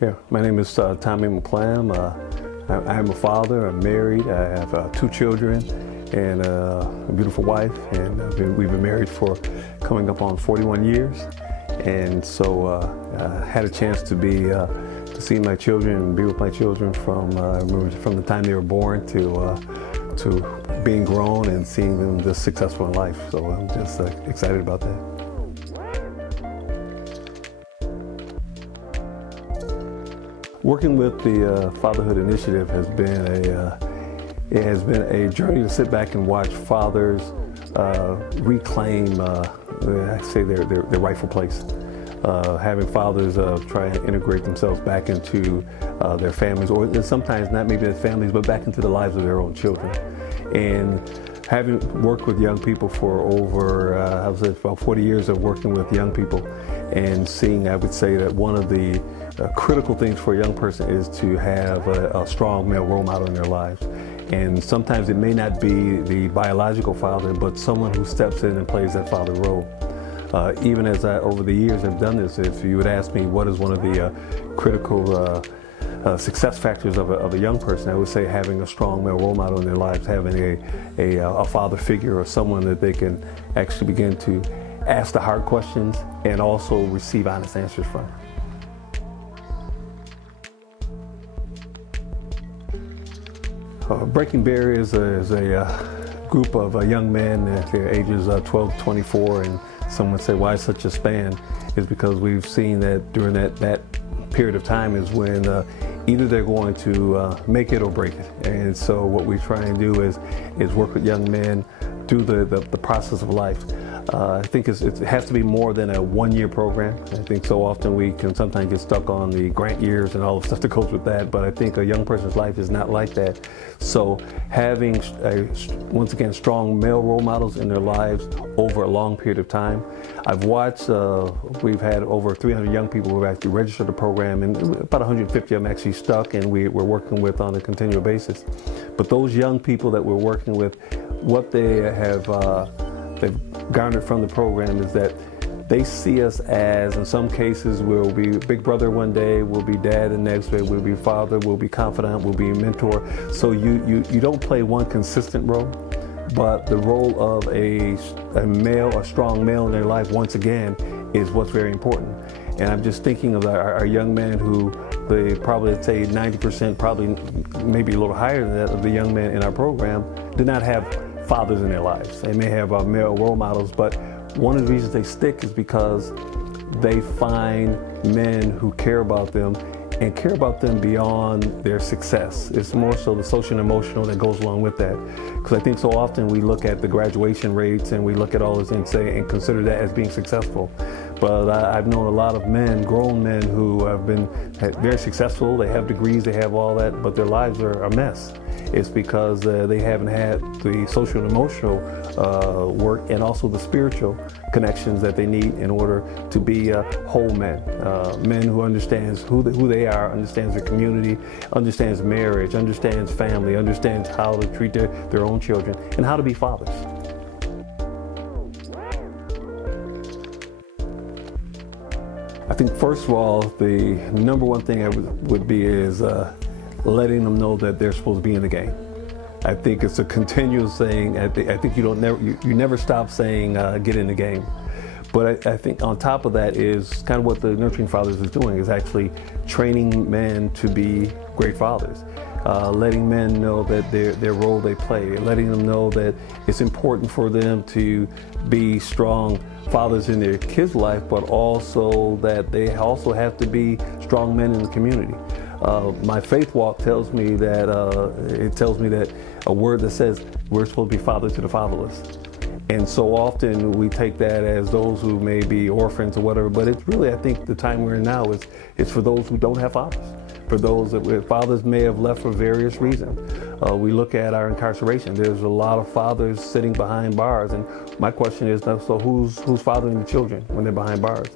Yeah, my name is Tommy McClam. I'm a father. I'm married. I have 2 children and a beautiful wife, and we've been married for coming up on 41 years. And so I had a chance to see my children and be with my children from the time they were born to being grown and seeing them just successful in life. So I'm just excited about that. Working with the Fatherhood Initiative has been a journey to sit back and watch fathers reclaim, I say their rightful place. Having fathers try and integrate themselves back into their families, or sometimes not maybe their families, but back into the lives of their own children. And having worked with young people for over, about 40 years of working with young people, and seeing, I would say that one of the critical things for a young person is to have a strong male role model in their lives. And sometimes it may not be the biological father, but someone who steps in and plays that father role. Even as I, over the years, have done this, if you would ask me what is one of the critical success factors of a young person, I would say having a strong male role model in their lives, having a father figure or someone that they can actually begin to ask the hard questions and also receive honest answers from. Breaking Barriers is a group of young men at their ages 12 to 24, and some would say, why such a span? Is because we've seen that during that period of time is when either they're going to make it or break it. And so what we try and do is work with young men through the process of life. I think it has to be more than a one-year program. I think so often we can sometimes get stuck on the grant years and all the stuff that goes with that, but I think a young person's life is not like that. So having, once again, strong male role models in their lives over a long period of time. I've watched, we've had over 300 young people who have actually registered the program, and about 150 of them actually stuck, and we're working with on a continual basis. But those young people that we're working with, what they have they've garnered from the program is that they see us as, in some cases, we'll be big brother one day, we'll be dad the next day, we'll be father, we'll be confidant, we'll be a mentor. So you don't play one consistent role, but the role of a strong male in their life, once again, is what's very important. And I'm just thinking of our young men who, they probably say 90%, probably maybe a little higher than that, of the young men in our program did not have fathers in their lives. They may have male role models, but one of the reasons they stick is because they find men who care about them and care about them beyond their success. It's more so the social and emotional that goes along with that. Because I think so often we look at the graduation rates and we look at all this and consider that as being successful. But I've known a lot of men, grown men, who have been very successful. They have degrees, they have all that, but their lives are a mess. It's because they haven't had the social and emotional work and also the spiritual connections that they need in order to be whole men. Men who understands who they are, understands their community, understands marriage, understands family, understands how to treat their own children, and how to be fathers. I think first of all, the number one thing I would be is letting them know that they're supposed to be in the game. I think it's a continuous thing. I think you never stop saying get in the game. But I think on top of that is kind of what the Nurturing Fathers is doing, is actually training men to be great fathers. Letting men know that their role they play, letting them know that it's important for them to be strong fathers in their kids' life, but also that they also have to be strong men in the community. My faith walk tells me that a word that says we're supposed to be father to the fatherless. And so often we take that as those who may be orphans or whatever, but it's really, I think the time we're in now is for those who don't have fathers. For those that fathers may have left for various reasons. We look at our incarceration. There's a lot of fathers sitting behind bars, and my question is, so who's fathering the children when they're behind bars?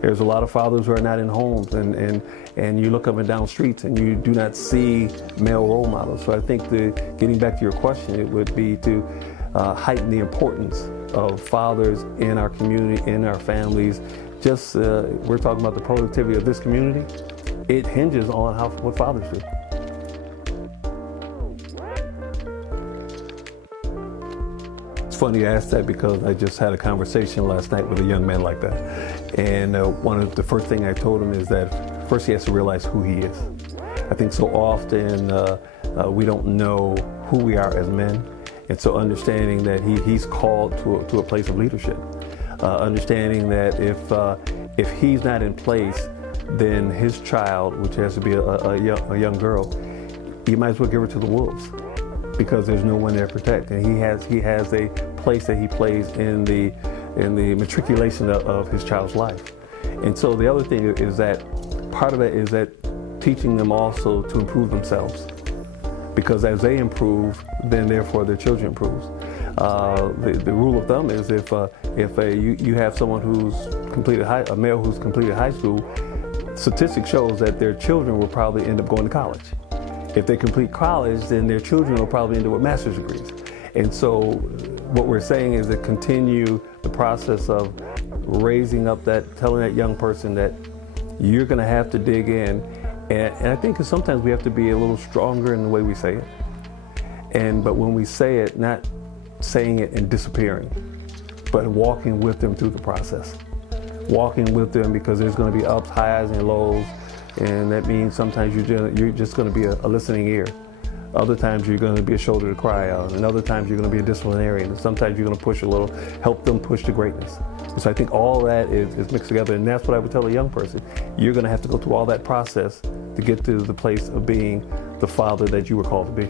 There's a lot of fathers who are not in homes, and you look up and down streets and you do not see male role models. So I think getting back to your question, it would be to heighten the importance of fathers in our community, in our families. Just we're talking about the productivity of this community. it hinges on what fathers do. It's funny you ask that because I just had a conversation last night with a young man like that. And one of the first thing I told him is that first he has to realize who he is. I think so often we don't know who we are as men. And so understanding that he's called to a place of leadership. Understanding that if he's not in place, then his child, which has to be a young girl, you might as well give her to the wolves because there's no one there to protect. And he has a place that he plays in the matriculation of his child's life. And so the other thing is that part of it is that teaching them also to improve themselves. Because as they improve, then therefore their children improves. The rule of thumb is if you have someone who's completed a male who's completed high school, statistics shows that their children will probably end up going to college. If they complete college, then their children will probably end up with master's degrees. And so what we're saying is to continue the process of raising up telling that young person that you're going to have to dig in. And I think sometimes we have to be a little stronger in the way we say it. But when we say it, not saying it and disappearing, but walking with them through the process. Walking with them because there's going to be ups, highs, and lows. And that means sometimes you're just going to be a listening ear. Other times you're going to be a shoulder to cry on. And other times you're going to be a disciplinarian. And sometimes you're going to push a little, help them push to greatness. So I think all that is mixed together. And that's what I would tell a young person. You're going to have to go through all that process to get to the place of being the father that you were called to be.